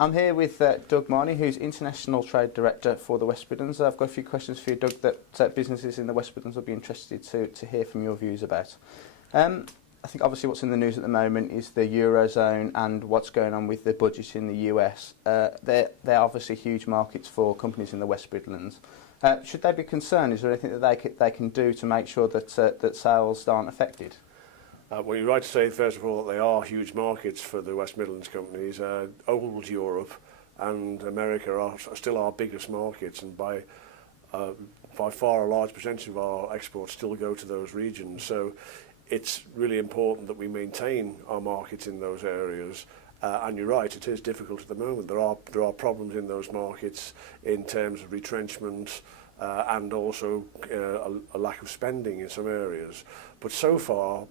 I'm here with Doug Mahoney, who's International Trade Director for the West Midlands. I've got a few questions for you, Doug, that businesses in the West Midlands will be interested to hear from your views about. I think obviously what's in the news at the moment is the Eurozone and what's going on with the budget in the US. They're obviously huge markets for companies in the West Midlands. Should they be concerned? Is there anything that they can do to make sure that sales aren't affected? Well, you're right to say, first of all, that they are huge markets for the West Midlands companies. Old Europe and America are still our biggest markets, and by far a large percentage of our exports still go to those regions. So it's really important that we maintain our markets in those areas. And you're right, it is difficult at the moment. There are problems in those markets in terms of retrenchment, and also a lack of spending in some areas. But so far,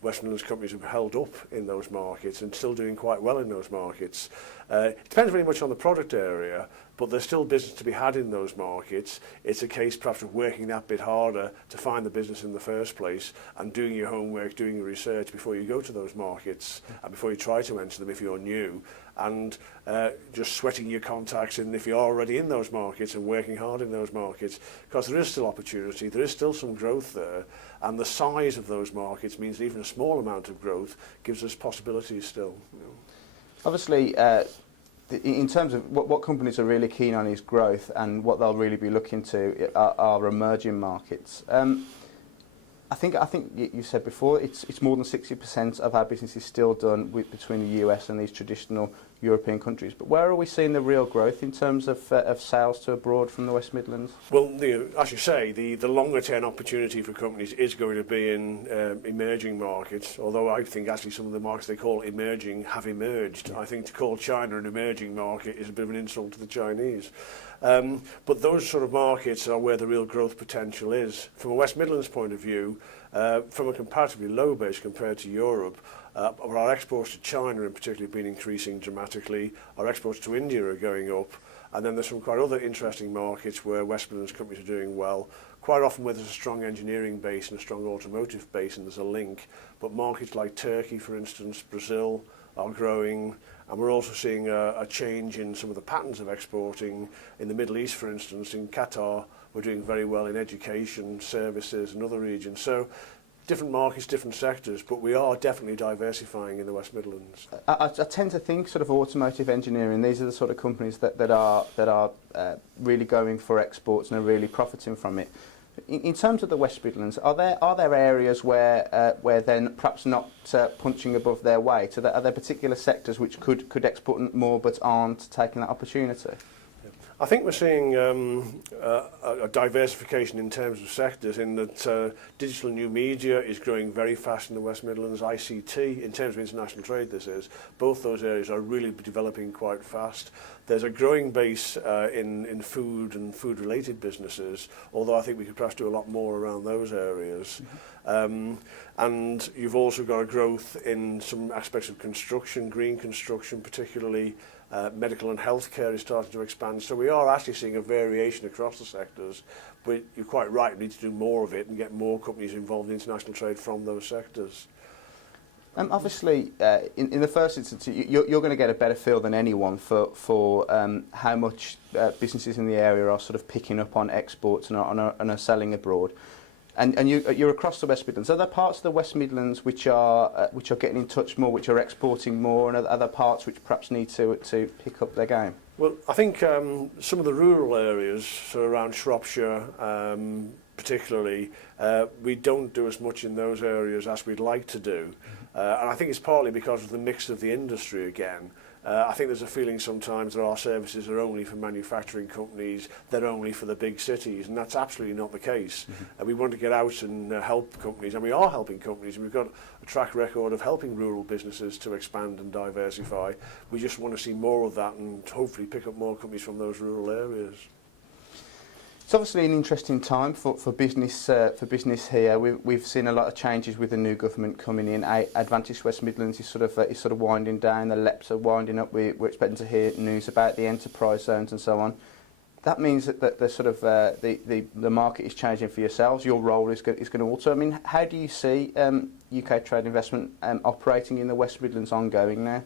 West Midlands companies have held up in those markets and still doing quite well in those markets. It depends very much on the product area, but there's still business to be had in those markets. It's a case perhaps of working that bit harder to find the business in the first place and doing your homework, doing your research before you go to those markets and before you try to enter them if you're new, and just sweating your contacts in if you're already in those markets and working hard in those markets, because there is still opportunity, there is still some growth there, and the size of those markets means that even a small amount of growth gives us possibilities still. You know. Obviously, in terms of what companies are really keen on is growth, and what they'll really be looking to are emerging markets. I think you said before it's more than 60% of our business is still done between the US and these traditional European countries. But where are we seeing the real growth in terms of sales to abroad from the West Midlands? Well, as you say, the longer term opportunity for companies is going to be in emerging markets, although I think actually some of the markets they call emerging have emerged. I think to call China an emerging market is a bit of an insult to the Chinese. But those sort of markets are where the real growth potential is. From a West Midlands point of view, from a comparatively low base compared to Europe, our exports to China in particular have been increasing dramatically. Our exports to India are going up. And then there's some quite other interesting markets where West Midlands companies are doing well. Quite often where there's a strong engineering base and a strong automotive base and there's a link. But markets like Turkey, for instance, Brazil are growing. And we're also seeing a change in some of the patterns of exporting. In the Middle East, for instance, in Qatar, we're doing very well in education, services and other regions. So different markets, different sectors, but we are definitely diversifying in the West Midlands. I tend to think sort of automotive engineering, these are the sort of companies that are really going for exports and are really profiting from it. In terms of the West Midlands, are there areas where they're perhaps not punching above their weight? Are there particular sectors which could export more but aren't taking that opportunity? I think we're seeing a diversification in terms of sectors, in that digital new media is growing very fast in the West Midlands. ICT, in terms of international trade this is, both those areas are really developing quite fast. There's a growing base in food and food-related businesses, although I think we could perhaps do a lot more around those areas. And you've also got a growth in some aspects of construction, green construction particularly. Medical and healthcare is starting to expand. So we are actually seeing a variation across the sectors, but you're quite right, we need to do more of it and get more companies involved in international trade from those sectors. Obviously, in the first instance, you're going to get a better feel than anyone for how much businesses in the area are sort of picking up on exports and are selling abroad. And you're across the West Midlands. Are there parts of the West Midlands which are getting in touch more, which are exporting more, and other parts which perhaps need to pick up their game? Well, I think some of the rural areas, so around Shropshire particularly, we don't do as much in those areas as we'd like to do. And I think it's partly because of the mix of the industry again. I think there's a feeling sometimes that our services are only for manufacturing companies, they're only for the big cities, and that's absolutely not the case. We want to get out and help companies, and we are helping companies, and we've got a track record of helping rural businesses to expand and diversify. We just want to see more of that and hopefully pick up more companies from those rural areas. It's obviously an interesting time for business here. We've seen a lot of changes with the new government coming in. Advantage West Midlands is sort of winding down. The LEPs are winding up. We're expecting to hear news about the enterprise zones and so on. That means that the sort of the market is changing for yourselves. Your role is going to alter. I mean, how do you see UK trade investment operating in the West Midlands ongoing now?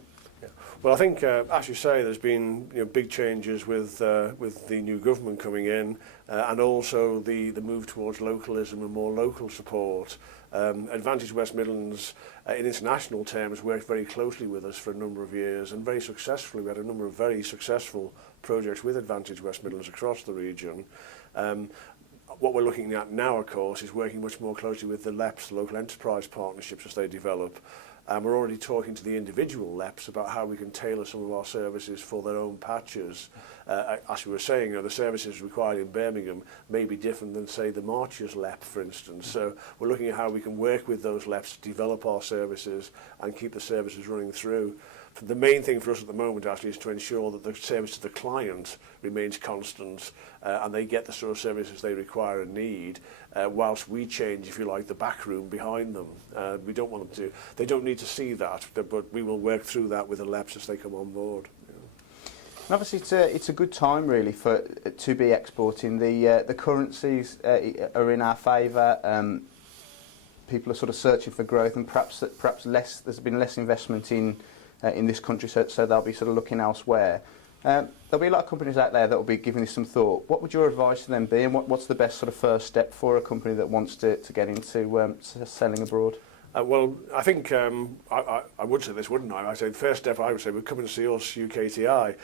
Well, I think, as you say, there's been big changes with the new government coming in, and also the move towards localism and more local support. Advantage West Midlands, in international terms, worked very closely with us for a number of years, and very successfully. We had a number of very successful projects with Advantage West Midlands across the region. What we're looking at now, of course, is working much more closely with the LEPs, the local enterprise partnerships, as they develop. We're already talking to the individual LEPs about how we can tailor some of our services for their own patches. As we were saying, the services required in Birmingham may be different than, say, the Marches LEP, for instance. So we're looking at how we can work with those LEPs to develop our services and keep the services running through. The main thing for us at the moment actually is to ensure that the service to the client remains constant and they get the sort of services they require and need, whilst we change, if you like, the back room behind them. We don't want them to, they don't need to see that, but we will work through that with the LEPs as they come on board. And obviously it's a good time really to be exporting. The currencies are in our favour. People are sort of searching for growth, and perhaps there's been less investment in this country, so they'll be sort of looking elsewhere. There'll be a lot of companies out there that will be giving this some thought. What would your advice to them be, and what's the best sort of first step for a company that wants to get into selling abroad? Well, I think I would say this, wouldn't I? I say the first step I would say would come and see us, UKTI.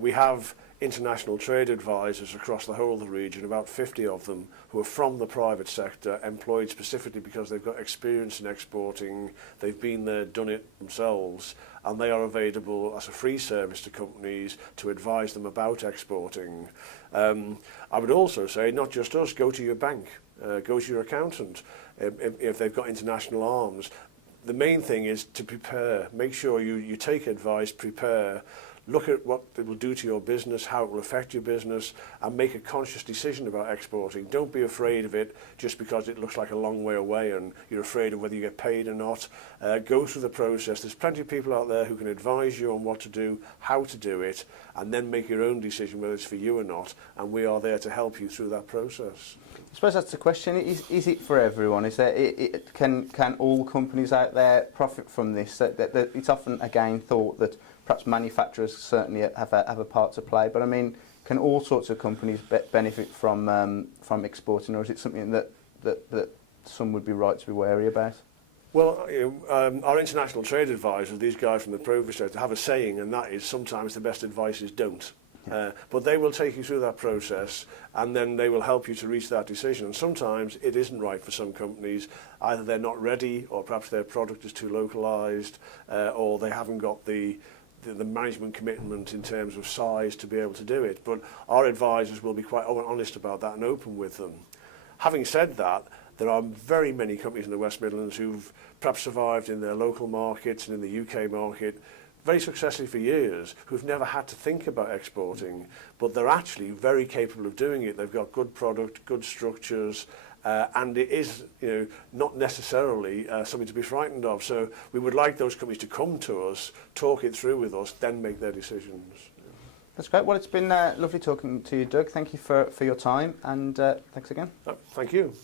We have international trade advisors across the whole of the region, about 50 of them, who are from the private sector, employed specifically because they've got experience in exporting, they've been there, done it themselves, and they are available as a free service to companies to advise them about exporting. I would also say, not just us, go to your bank, go to your accountant, if they've got international arms. The main thing is to prepare. Make sure you take advice, prepare, look at what it will do to your business, how it will affect your business, and make a conscious decision about exporting. Don't be afraid of it just because it looks like a long way away and you're afraid of whether you get paid or not. Go through the process. There's plenty of people out there who can advise you on what to do, how to do it, and then make your own decision whether it's for you or not, and we are there to help you through that process. I suppose that's the question. Is it for everyone? Is there, can all companies out there profit from this? That it's often again thought that perhaps manufacturers certainly have a part to play, but I mean, can all sorts of companies benefit from exporting, or is it something that some would be right to be wary about? Well, our international trade advisors, these guys from the Provost sector, have a saying, and that is sometimes the best advice is don't. But they will take you through that process, and then they will help you to reach that decision. And sometimes it isn't right for some companies. Either they're not ready, or perhaps their product is too localised, or they haven't got the management commitment in terms of size to be able to do it. But our advisors will be quite honest about that and open with them. Having said that, there are very many companies in the West Midlands who've perhaps survived in their local markets and in the UK market very successfully for years, who've never had to think about exporting, but they're actually very capable of doing it. They've got good product, good structures, and it is not necessarily something to be frightened of. So we would like those companies to come to us, talk it through with us, then make their decisions. That's great. Well, it's been lovely talking to you, Doug. Thank you for your time, and thanks again. Thank you.